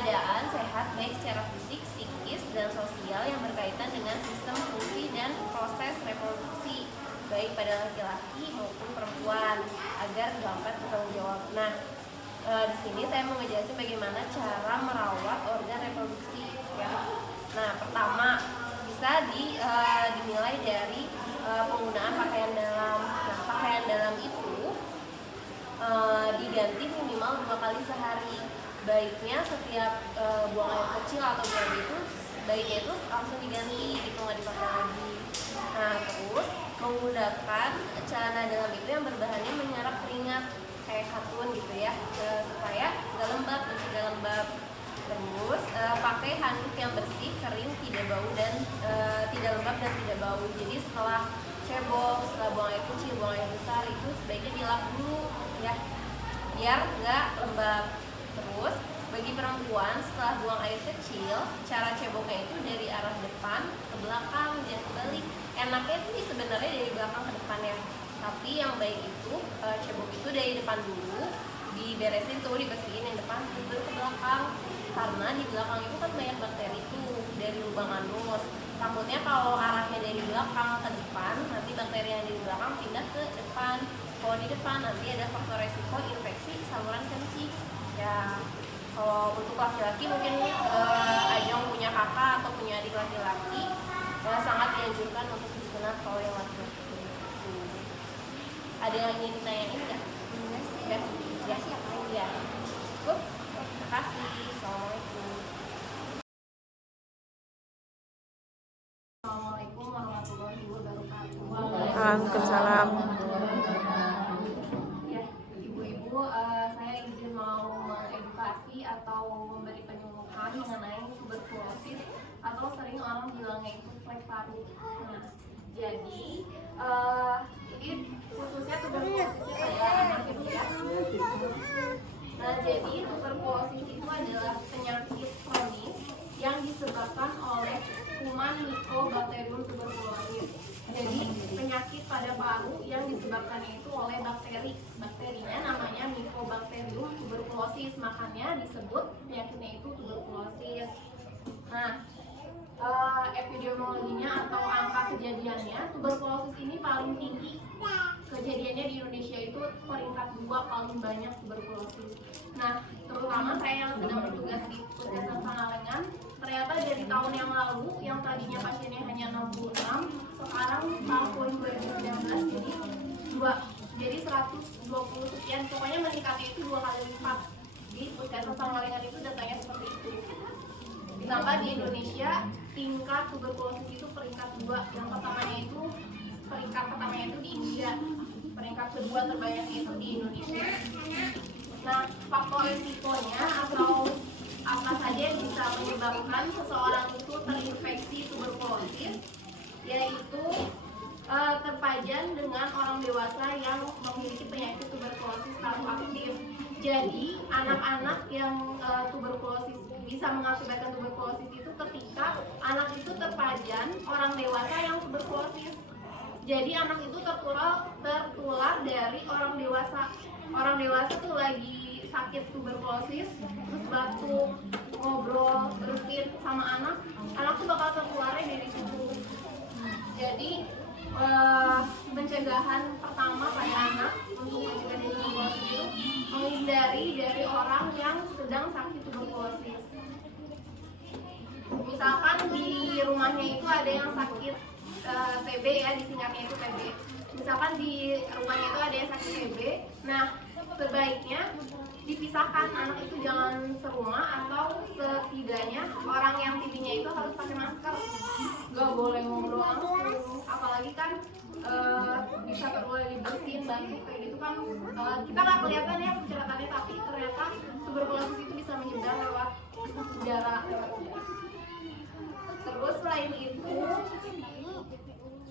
keadaan sehat baik secara fisik, psikis, dan sosial yang berkaitan dengan sistem fungsi dan proses reproduksi baik pada laki-laki maupun perempuan agar dapat bertanggung jawab. Nah, di sini saya mau ngejelasin bagaimana cara merawat organ reproduksi ya. Nah, pertama bisa dimulai dari penggunaan pakaian dalam. Nah, pakaian dalam itu diganti minimal 2 kali sehari. Baiknya setiap buang air kecil atau BAB itu baiknya itu langsung diganti gitu, nggak dipakai lagi. Nah, terus menggunakan celana dalam itu yang berbahannya menyerap keringat kayak katun gitu ya, supaya nggak lembab, mencegah lembab. Terus pakai handuk yang bersih, kering, tidak bau dan tidak lembab dan tidak bau. Jadi setelah cebok, setelah buang air kecil, buang air besar itu sebaiknya dilap dulu ya, biar nggak lembab. Terus bagi perempuan setelah buang air kecil, cara ceboknya itu dari arah depan ke belakang dan kebalik. Enaknya itu sebenarnya dari belakang ke depan ya, tapi yang baik itu cebok itu dari depan dulu, diberesin tuh, dibersihin yang depan, terus ke belakang. Karena di belakang itu kan banyak bakteri tuh dari lubang anus. Takutnya kalau arahnya dari belakang ke depan, nanti bakteri yang di belakang pindah ke depan. Kalau di depan nanti ada faktor resiko infeksi saluran kencing. Ya, kalau untuk laki-laki mungkin Ajeng punya kakak atau punya adik laki-laki, sangat dianjurkan untuk disunat kalau yang laki-laki. Ada yang ingin ditanyain nggak? Enggak sih. Ya, siapa ya? Cukup. Terima kasih. Assalamualaikum. Assalamualaikum warahmatullahi wabarakatuh. Waalaikumsalam. Ya, ibu-ibu, saya izin mau mengedukasi atau memberi penyuluhan mengenai tuberkulosis atau sering orang bilangnya itu flek paru. Nah, jadi ini khususnya tuberkulosisnya pada anak ibu ya. Nah, jadi tuberkulosis itu adalah penyakit kronis yang disebabkan oleh kuman Mycobacterium tuberculosis. Jadi penyakit pada paru yang disebabkannya itu oleh bakteri. Bakterinya namanya Mycobacterium tuberculosis, makanya disebut penyakitnya itu tuberkulosis. Nah, epidemiologinya atau angka kejadiannya, tuberkulosis ini paling tinggi kejadiannya di Indonesia itu peringkat 2 paling banyak tuberkulosis. Nah, terutama saya yang sedang bertugas di Puskesmas Pangalengan, ternyata dari tahun yang lalu yang tadinya pasiennya hanya 66, sekarang tahun 2019 jadi 120 sekian, pokoknya meningkatnya itu 2 kali lipat. Di Puskesmas Pangalengan itu datanya seperti itu. Ditambah di Indonesia tingkat tuberkulosis itu peringkat 2, yang peringkat pertamanya itu di India, peringkat kedua terbanyaknya itu di Indonesia. Nah, faktor risikonya atau apa saja yang bisa menyebabkan seseorang itu terinfeksi tuberkulosis, yaitu terpajan dengan orang dewasa yang memiliki penyakit tuberkulosis tanpa aktif. Jadi anak-anak yang tuberkulosis bisa mengakibatkan tuberkulosis itu ketika anak itu terpajan orang dewasa yang tuberkulosis. Jadi anak itu tertular dari orang dewasa. Orang dewasa tuh lagi sakit tuberkulosis, terus batuk, ngobrol, bersin sama anak tuh bakal tertularnya dari situ. Jadi pencegahan pertama pada anak untuk mencegah dari tuberkulosis itu menghindari dari orang yang sedang sakit tuberkulosis. Misalkan di rumahnya itu ada yang sakit TB ya, disingkatnya itu TB. Misalkan di rumahnya itu ada yang sakit TB, nah sebaiknya dipisahkan, anak itu jangan serumah, atau setidaknya orang yang TB-nya itu harus pakai masker, nggak boleh ngobrol langsung, apalagi kan bisa terlalu dibersihin batuk kayak gitu kan, kita nggak kelihatan ya percakapannya, tapi ternyata tuberkulosis itu bisa menyebar lewat udara. Terus selain itu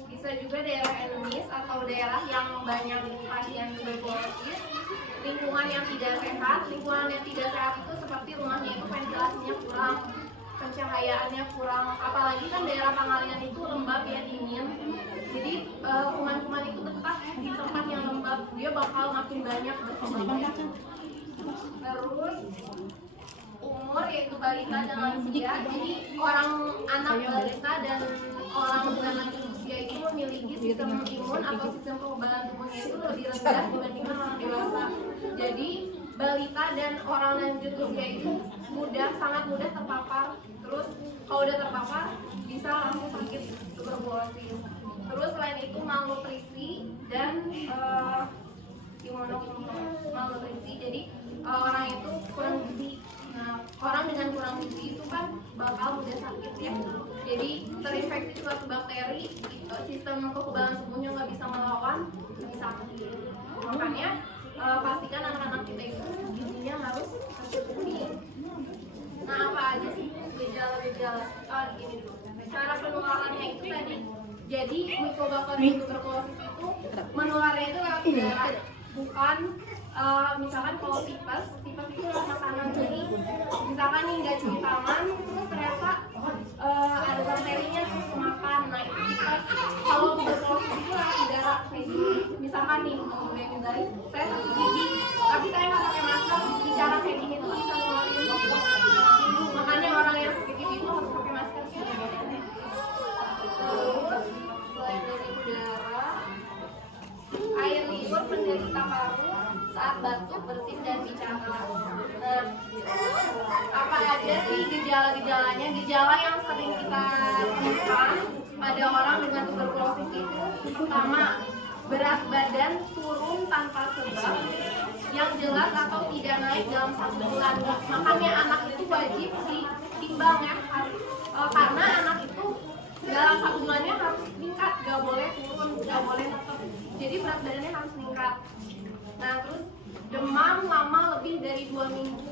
bisa juga daerah endemis atau daerah yang banyak pasien tuberkulosis, lingkungan yang tidak sehat. Lingkungan yang tidak sehat itu seperti rumahnya itu ventilasinya kurang, pencahayaannya kurang, apalagi kan daerah Pangalengan itu lembab ya, dingin. Jadi kuman-kuman itu betah di tempat yang lembab, dia bakal makin banyak berkembang. Terus umur, yaitu balita dan lansia. Jadi anak balita dan orang dengan lanjut usia itu memiliki sistem imun atau sistem kekebalan tubuhnya itu lebih rendah dibandingkan orang dewasa. Jadi balita dan orang lanjut usia itu sangat mudah terpapar. Terus kalau udah terpapar bisa langsung sakit tuberkulosis. Terus selain itu malnutrisi dan malnutrisi. Jadi orang itu kurang gizi. Nah, orang dengan kurang gizi itu kan bakal mudah sakit ya. Jadi terinfeksi suatu bakteri, sistem kekebalan tubuhnya nggak bisa melawan, bisa sakit. Makanya pastikan anak-anak kita itu gizinya harus tercukupi. Nah, apa aja sih gejala-gejala? Ini dulu. Cara penularannya itu tadi. Jadi Mycobacterium tuberculosis itu menularnya itu lewat udara, bukan misalkan kalau tipes itu lewat makanan. Jadi misalkan nih nggak cuci tangan, terus ternyata ada bakterinya terus kemakan. Nah itu tipes. Kalau tuberkulosis itu lewat udara kayak gini. Misalkan nih, saya sakit gigi, tapi saya nggak pakai masker, bicara kayak gini tuh bisa nularin. Makanya orang yang sakit gigi itu harus pakai masker sih. Selain dari udara, air liur penderita paru saat batuk, bersin, dan bicara. Nah, apa aja sih gejala-gejalanya? Gejala yang sering kita temukan pada orang dengan tuberkulosis itu pertama, berat badan turun tanpa sebab yang jelas atau tidak naik dalam 1 bulan. Makanya anak itu wajib ditimbang ya, karena anak itu dalam 1 bulannya harus meningkat, gak boleh turun, gak boleh tetap. Jadi berat badannya harus meningkat. Nah terus demam lama lebih dari 2 minggu,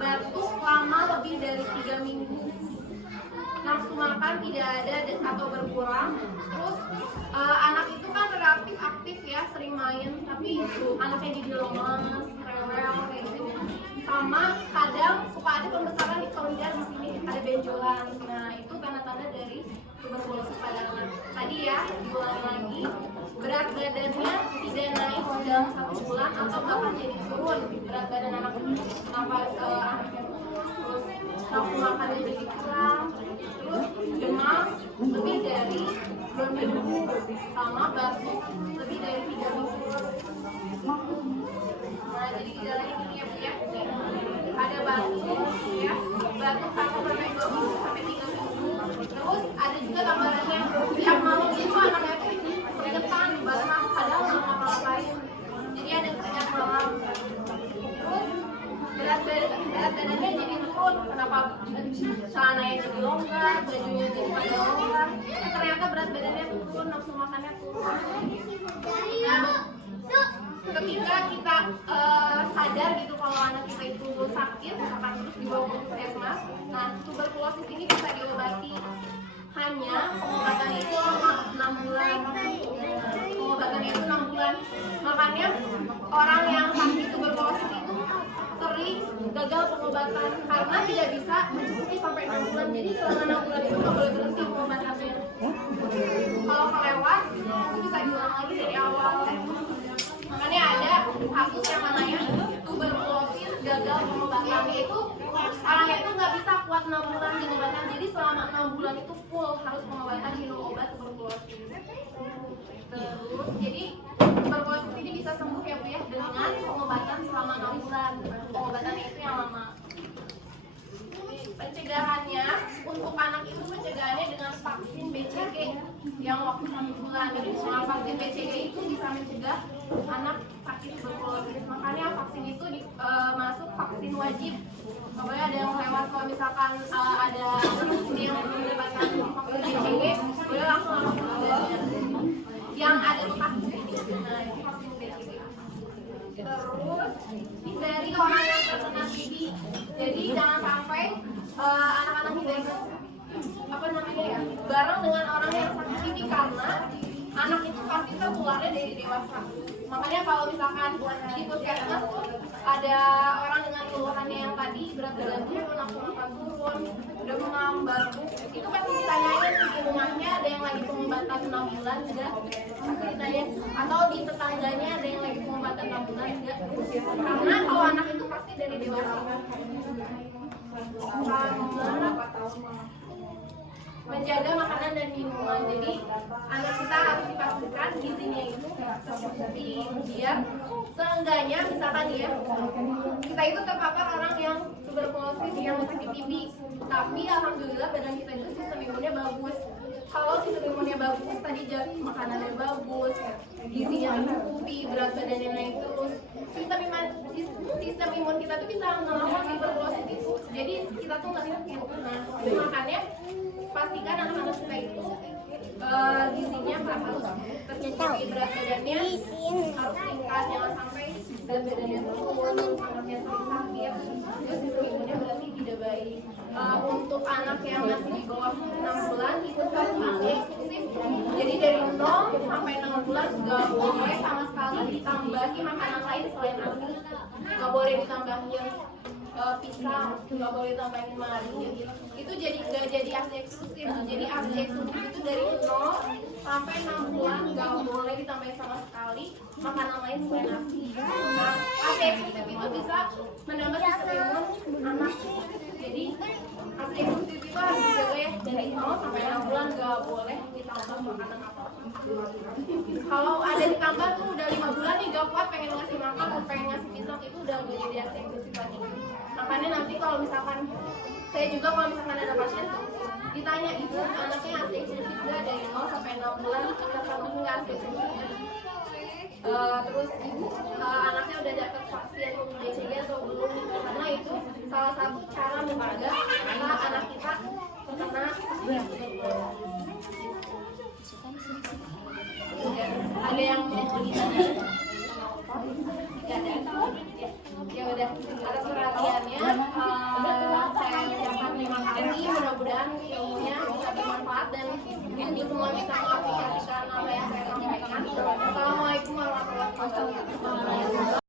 batuk lama lebih dari 3 minggu, nafsu makan tidak ada atau berkurang. Terus anak itu kan relatif aktif ya, sering main, tapi anaknya jadi lemas, rewel kayak gitu. Sama kadang suka ada pembesaran di kelenjar di sini, ada benjolan. Nah itu tanda-tanda dari tuberkulosis pada anak. Tadi ya diulangi lagi, berat badannya tidak naik dalam 1 bulan atau bahkan jadi turun. Berat badan anak itu kenapa anaknya turun, terus nafsu makannya jadi kurang, terus demam lebih dari 2 minggu, sama batuk lebih dari 3 minggu. Nah jadi gejalanya gini ya Bu ya, ada batuk ya, batuk 1 sampai 2 minggu sampai 3 minggu. Terus ada juga gambarannya tiap malam itu anaknya keringetan, basah, padahal nggak ngapa-ngapain. Jadi ada keringat malam. Terus berat badannya jadi turun. Kenapa? Celananya jadi longgar, bajunya jadi pada longgar. Ternyata berat badannya turun, nafsu makannya turun. Nah, ketika kita sadar gitu kalau anak kita itu sakit, misalkan terus dibawa ke puskesmas, nah tuberkulosis ini bisa diobati. Hanya pengobatannya itu 6 bulan. Pengobatannya itu 6 bulan. Makanya orang yang sakit tuberkulosis itu sering gagal pengobatan karena tidak bisa mencukupi sampai 6 bulan. Jadi selama 6 bulan itu nggak boleh berhenti pengobatannya. Kalau kelewat itu bisa diulang lagi dari awal. Makanya ada kasus yang namanya tuberkulosis gagal pengobatan, itu orangnya itu nggak bisa kuat 6 bulan pengobatan. Jadi selama 6 bulan itu full harus pengobatan, minum obat tuberkulosis. Terus jadi tuberkulosis ini bisa sembuh ya Bu ya dengan pengobatan selama 6 bulan. Pengobatannya itu yang lama. Pencegahannya untuk anak itu pencegahannya dengan vaksin BCG yang waktu 1 bulan. Nah, vaksin BCG itu bisa mencegah anak sakit tuberkulosis. Makanya vaksin itu masuk vaksin wajib. Pokoknya ada yang lewat, kalau misalkan ada yang mendapatkan vaksin BCG, boleh langsung yang ada vaksin ini. Nah, itu vaksin BCG. Terus hindari orang yang terkena TB. Jadi jangan sampai anak-anak kita itu bareng dengan orang yang sakit TB, karena anak itu pasti tertularnya dari dewasa. Makanya kalau misalkan di puskesmas tuh ada orang dengan keluhannya yang tadi, berat badan turun, nafsu makan turun, demam, batuk, itu pasti ditanyain di rumahnya ada yang lagi pengobatan 6 bulan enggak, pasti ditanya, atau di tetangganya ada yang lagi pengobatan 6 bulan enggak. Karena kalau anak itu pasti dari dewasa. Sama menjaga makanan dan minuman. Jadi anak kita harus dipastikan gizinya itu seperti biar seenggaknya misalkan ya kita itu terpapar orang yang tuberkulosis yang sakit TB, tapi alhamdulillah badan kita itu sistem imunnya bagus. Kalau sistem imunnya bagus, tadi makanannya bagus, gizinya tercukupi, berat badannya naik terus, sistem imun kita tuh bisa ngelawan tuberkulosis itu. Jadi kita tuh nggak sakit. Nah, makanya pastikan anak-anak kita itu gizinya harus tercukupi, berat badannya harus tingkat, jangan sampai berat badannya turun, anaknya sering sakit, terus sistem imunnya berarti tidak baik. Untuk anak yang masih di bawah 6 bulan itu harus ASI eksklusif. Jadi dari 0 sampai 6 bulan nggak boleh sama sekali ditambahi makanan lain selain ASI. Nggak boleh ditambahin pisang, nggak boleh tambahin madu. Itu nggak jadi ASI eksklusif. Jadi ASI eksklusif itu dari 0 sampai 6 bulan nggak boleh ditambahin sama sekali makanan lain selain ASI. Nah, ASI eksklusif itu bisa menambah sistem imun anak. Jadi ASI eksklusif itu harus dijaga ya, dari 0 sampai 6 bulan nggak boleh ditambah makanan apapun. Kalau ada ditambah tuh udah 5 bulan nih gak kuat pengen ngasih makan atau pengen ngasih pisang, itu udah nggak jadi ASI eksklusif lagi. Makanya nanti kalau misalkan saya juga kalau misalkan ada pasien tuh ditanya ibu anaknya ASI eksklusif nggak dari 0 sampai 6 bulan terpenuhi nggak ASI eksklusif. Terus ibu anaknya udah dapat vaksin BCG atau belum, karena itu salah satu cara mencegah anak kita terkena ada yang mau ditanya? Ya udah, atas perhatiannya saya ucapkan terima kasih, mudah-mudahan ilmunya bisa bermanfaat dan ibu semua bisa mengaplikasikan apa yang saya sampaikan. Assalamualaikum warahmatullahi wabarakatuh.